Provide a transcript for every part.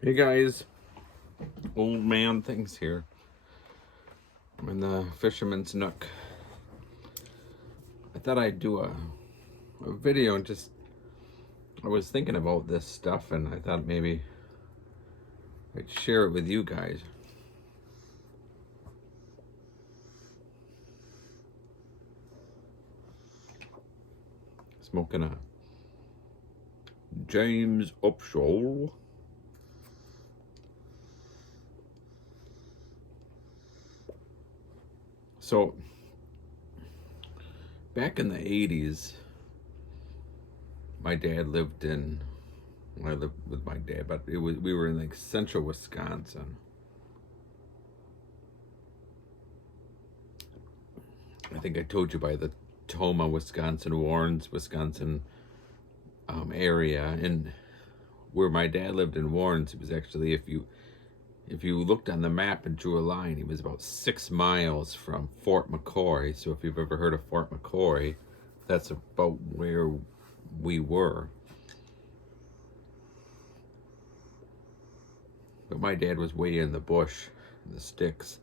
Hey guys, old man things here. I'm in the Fisherman's Nook. I thought I'd do a video and I was thinking about this stuff and I thought maybe I'd share it with you guys. Smoking a James Upshall. So, back in the 80s, my dad lived in, I lived with my dad, but we were in like central Wisconsin. I think I told you by the Toma, Wisconsin, Warrens, Wisconsin area, and where my dad lived in Warrens, it was actually if you looked on the map and drew a line, he was about 6 miles from Fort McCoy. So if you've ever heard of Fort McCoy, that's about where we were. But my dad was way in the bush, in the sticks.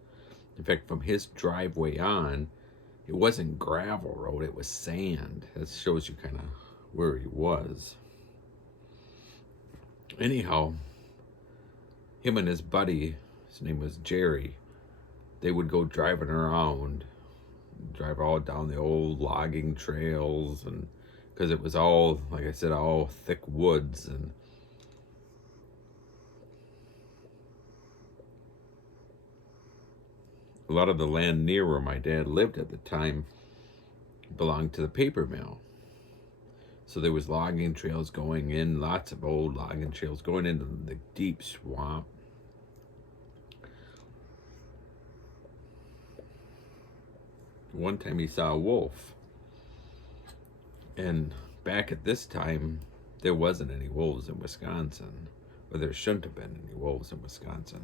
In fact, from his driveway on, it wasn't gravel road, it was sand. That shows you kind of where he was. Anyhow, him and his buddy, his name was Jerry, they would go driving around, drive all down the old logging trails, and because it was all, like I said, all thick woods, and a lot of the land near where my dad lived at the time belonged to the paper mill. So there was logging trails going in, lots of old logging trails going into the deep swamp. One time he saw a wolf. And back at this time, there wasn't any wolves in Wisconsin, or there shouldn't have been any wolves in Wisconsin.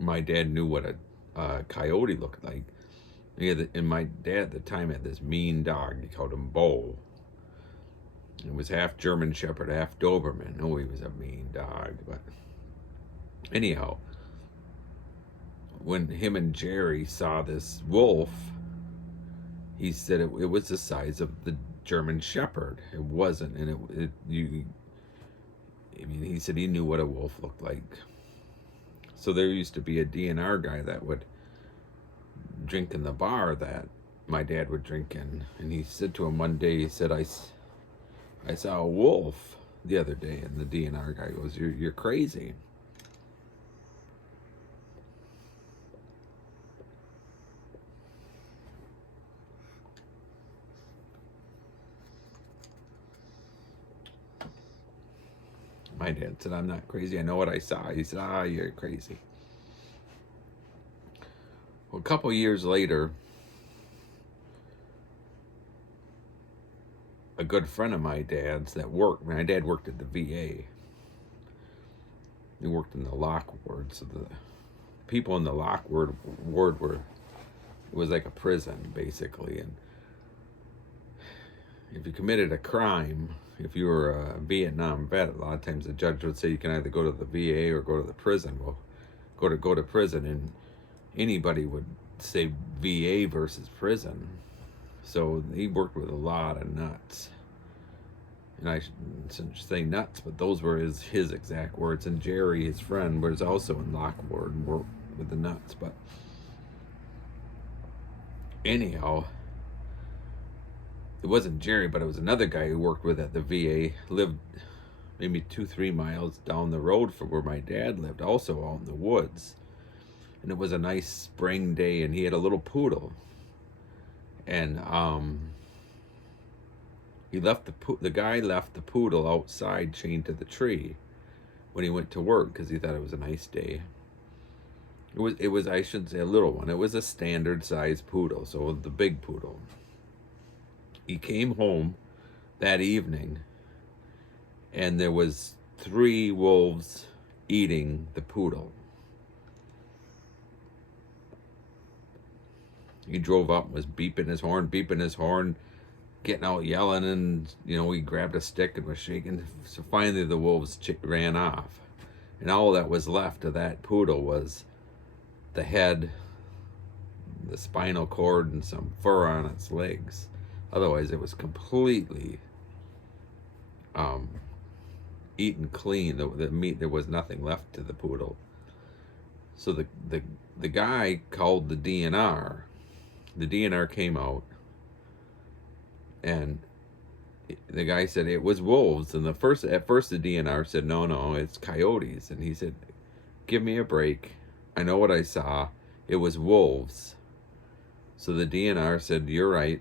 My dad knew what a coyote looked like. And my dad at the time had this mean dog. He called him Bo. It was half German Shepherd, half Doberman. Oh, he was a mean dog. But anyhow, when him and Jerry saw this wolf, he said it was the size of the German Shepherd. It wasn't, and he said he knew what a wolf looked like. So there used to be a DNR guy that would drink in the bar that my dad would drink in, and he said to him one day, he said, I saw a wolf the other day, and the DNR guy goes, you're crazy. My dad said, I'm not crazy. I know what I saw. He said, you're crazy. Well, a couple years later, a good friend of my dad's that worked, my dad worked at the VA. He worked in the lock ward. So the people in the lock ward were, it was like a prison, basically. And if you committed a crime, if you were a Vietnam vet, a lot of times the judge would say you can either go to the VA or go to the prison. Well, go to prison, and anybody would say VA versus prison. So he worked with a lot of nuts. And I shouldn't say nuts, but those were his exact words. And Jerry, his friend, was also in Lockwood and worked with the nuts. But anyhow, it wasn't Jerry, but it was another guy who worked with at the VA, lived maybe 2-3 miles down the road from where my dad lived, also out in the woods. And it was a nice spring day, and he had a little poodle. And the guy left the poodle outside chained to the tree when he went to work because he thought it was a nice day. It was I shouldn't say a little one. It was a standard size poodle, so the big poodle. He came home that evening, and there was 3 wolves eating the poodle. He drove up and was beeping his horn, getting out yelling, and he grabbed a stick and was shaking. So finally the wolves ran off, and all that was left of that poodle was the head, the spinal cord, and some fur on its legs. Otherwise it was completely eaten clean. The meat, there was nothing left to the poodle. So the guy called the DNR. The DNR came out, and the guy said it was wolves. And at first the DNR said, no, it's coyotes. And he said, give me a break. I know what I saw. It was wolves. So the DNR said, you're right.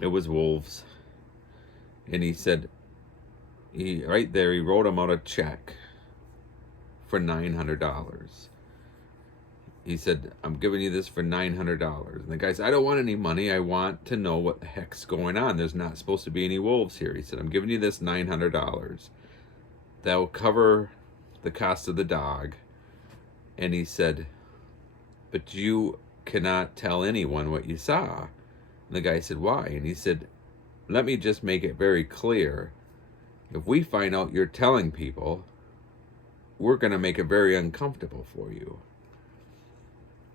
It was wolves. And he said, he wrote him out a check for $900. He said, I'm giving you this for $900. And the guy said, I don't want any money. I want to know what the heck's going on. There's not supposed to be any wolves here. He said, I'm giving you this $900. That will cover the cost of the dog. And he said, but you cannot tell anyone what you saw. And the guy said, why? And he said, let me just make it very clear. If we find out you're telling people, we're going to make it very uncomfortable for you.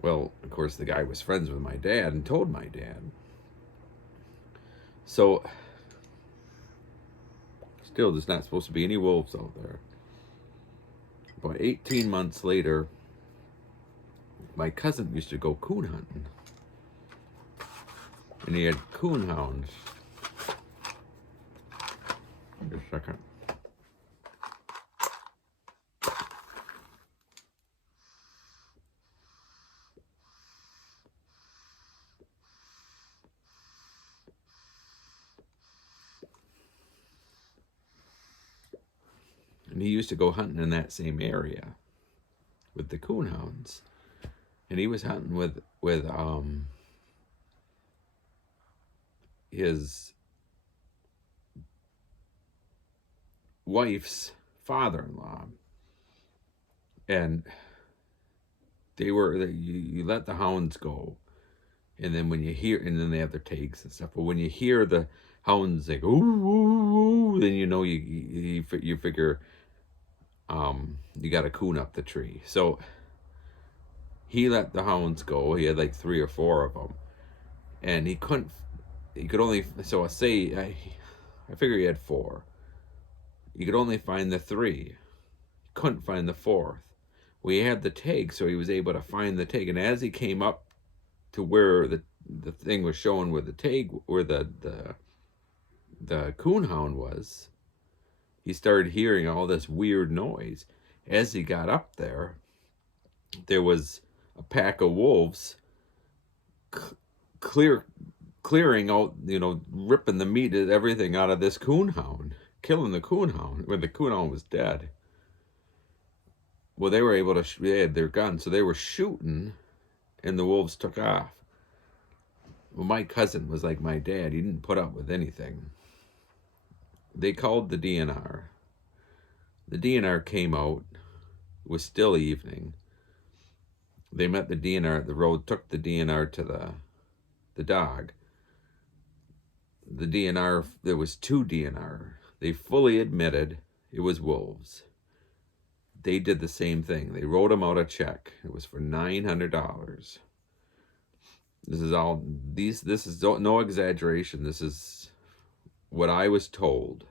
Well, of course, the guy was friends with my dad and told my dad. So, still, there's not supposed to be any wolves out there. About 18 months later, my cousin used to go coon hunting. And he had coon hounds. Just a second. And he used to go hunting in that same area with the coon hounds. And he was hunting with his wife's father-in-law. And you let the hounds go. And then and then they have their takes and stuff. But when you hear the hounds like, ooh, ooh, ooh, then you figure you got a coon up the tree. So he let the hounds go. He had like 3 or 4 of them. And I figure he had 4. You could only find the 3. You couldn't find the 4th. Well, he had the tag, so he was able to find the tag. And as he came up to where the thing was showing where the tag, where the coonhound was, he started hearing all this weird noise. As he got up there, there was a pack of wolves clearing out, ripping the meat and everything out of this coonhound, killing the coonhound when the coonhound was dead. Well, they were able to, they had their guns, so they were shooting, and the wolves took off. Well, my cousin was like my dad. He didn't put up with anything. They called the DNR. The DNR came out. It was still evening. They met the DNR at the road, took the DNR to the dog. The DNR, there was 2 DNR. They fully admitted it was wolves. They did the same thing. They wrote him out a check. It was for $900. This is no exaggeration. This is what I was told.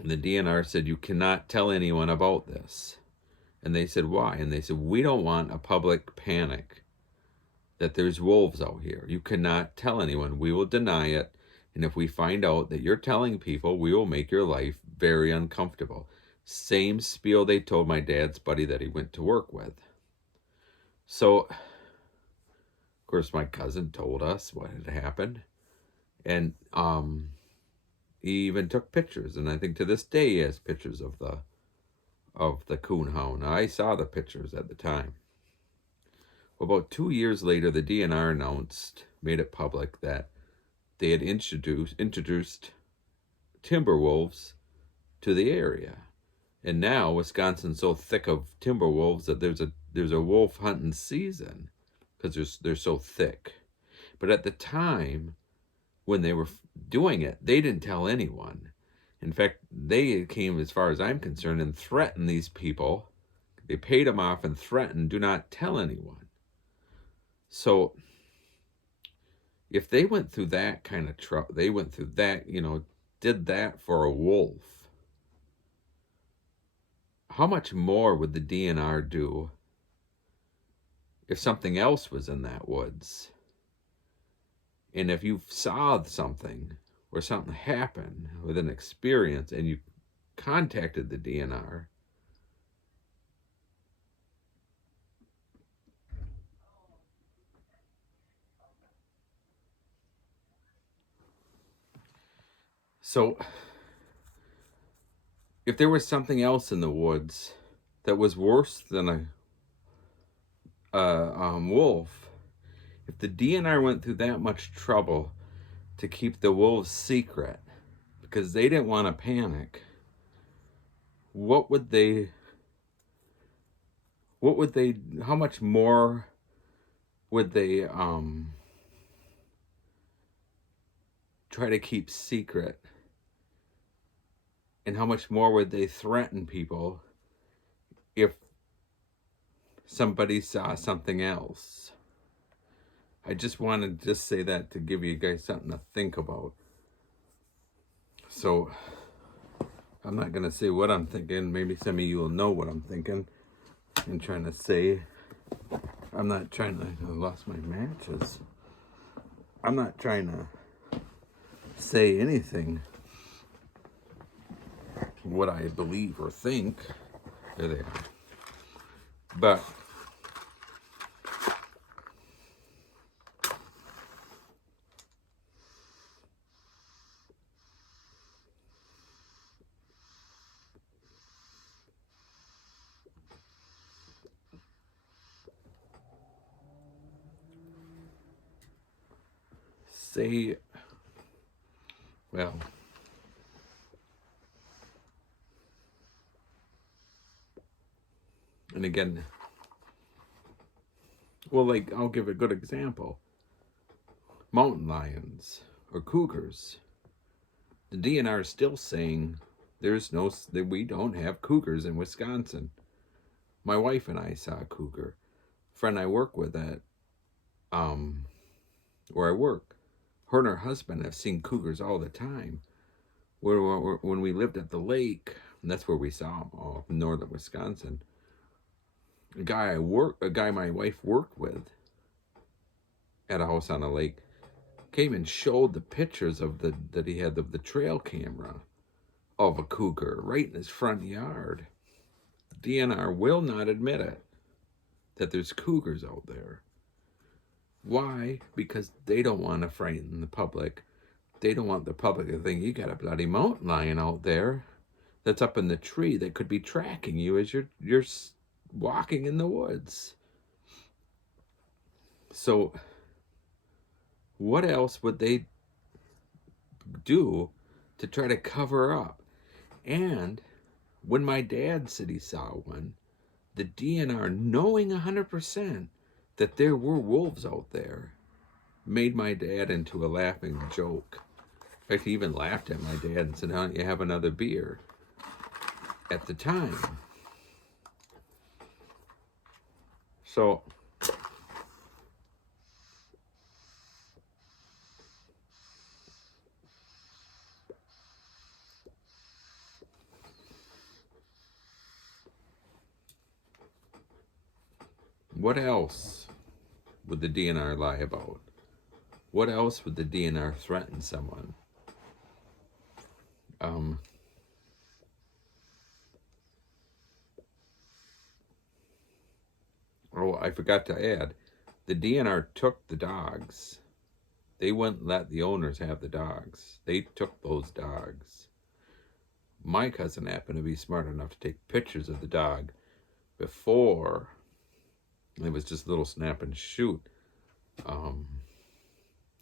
And the DNR said, you cannot tell anyone about this. And they said, why? And they said, we don't want a public panic that there's wolves out here. You cannot tell anyone. We will deny it. And if we find out that you're telling people, we will make your life very uncomfortable. Same spiel they told my dad's buddy that he went to work with. So, of course, my cousin told us what had happened. And he even took pictures. And I think to this day he has pictures of the coonhound. I saw the pictures at the time. Well, about 2 years later, the DNR made it public that they had introduced timber wolves to the area. And now Wisconsin's so thick of timber wolves that there's a wolf hunting season. because they're so thick. But at the time when they were doing it, they didn't tell anyone. In fact, they came, as far as I'm concerned, and threatened these people. They paid them off and threatened, do not tell anyone. So if they went through that kind of trouble, they went through that, did that for a wolf, how much more would the DNR do if something else was in that woods? And if you saw something or something happened with an experience and you contacted the DNR, so if there was something else in the woods that was worse than a wolf, if the DNR went through that much trouble to keep the wolves secret because they didn't want to panic, how much more would they try to keep secret? And how much more would they threaten people if somebody saw something else? I just wanted to say that to give you guys something to think about. So I'm not going to say what I'm thinking. Maybe some of you will know what I'm thinking and trying to say. I'm not trying to... I lost my matches. I'm not trying to say anything what I believe or think. There they are. But say, well, and again, well, like, I'll give a good example. Mountain lions or cougars. The DNR is still saying that we don't have cougars in Wisconsin. My wife and I saw a cougar. A friend I work with at where I work, her and her husband have seen cougars all the time. When we lived at the lake, and that's where we saw them, all up in northern Wisconsin. A guy my wife worked with at a house on a lake came and showed the pictures that he had of the trail camera of a cougar right in his front yard. DNR will not admit it, that there's cougars out there. Why? Because they don't want to frighten the public. They don't want the public to think you got a bloody mountain lion out there that's up in the tree that could be tracking you as you're walking in the woods. So what else would they do to try to cover up? And when my dad said he saw one, the DNR, knowing 100% that there were wolves out there, made my dad into a laughing joke. In fact, he even laughed at my dad and said, "Why don't you have another beer?" At the time. So what else would the DNR lie about? What else would the DNR threaten someone? Oh, I forgot to add, the DNR took the dogs. They wouldn't let the owners have the dogs. They took those dogs. My cousin happened to be smart enough to take pictures of the dog before it was just a little snap and shoot.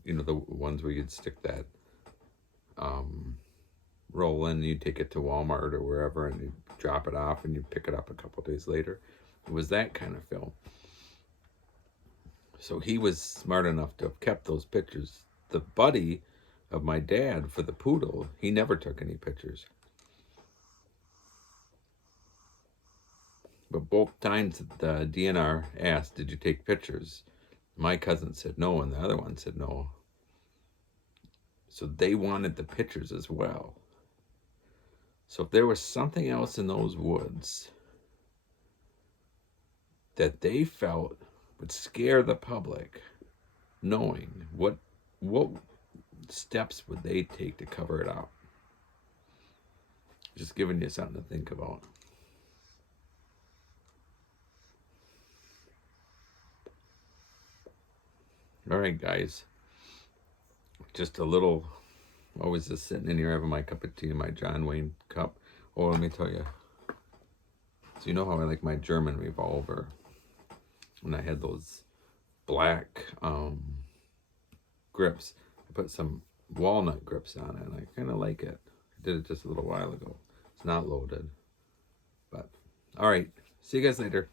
The ones where you'd stick that roll in, you take it to Walmart or wherever, and you drop it off, and you pick it up a couple days later. It was that kind of film. So he was smart enough to have kept those pictures. The buddy of my dad for the poodle, he never took any pictures. But both times the DNR asked, did you take pictures? My cousin said no, and the other one said no. So they wanted the pictures as well. So if there was something else in those woods that they felt would scare the public, knowing what steps would they take to cover it up? Just giving you something to think about. All right, guys. Just a little, always just sitting in here having my cup of tea in my John Wayne cup. Oh, let me tell you. So you know how I like my German revolver. And I had those black grips. I put some walnut grips on it, and I kind of like it. I did it just a little while ago. It's not loaded. But, all right. See you guys later.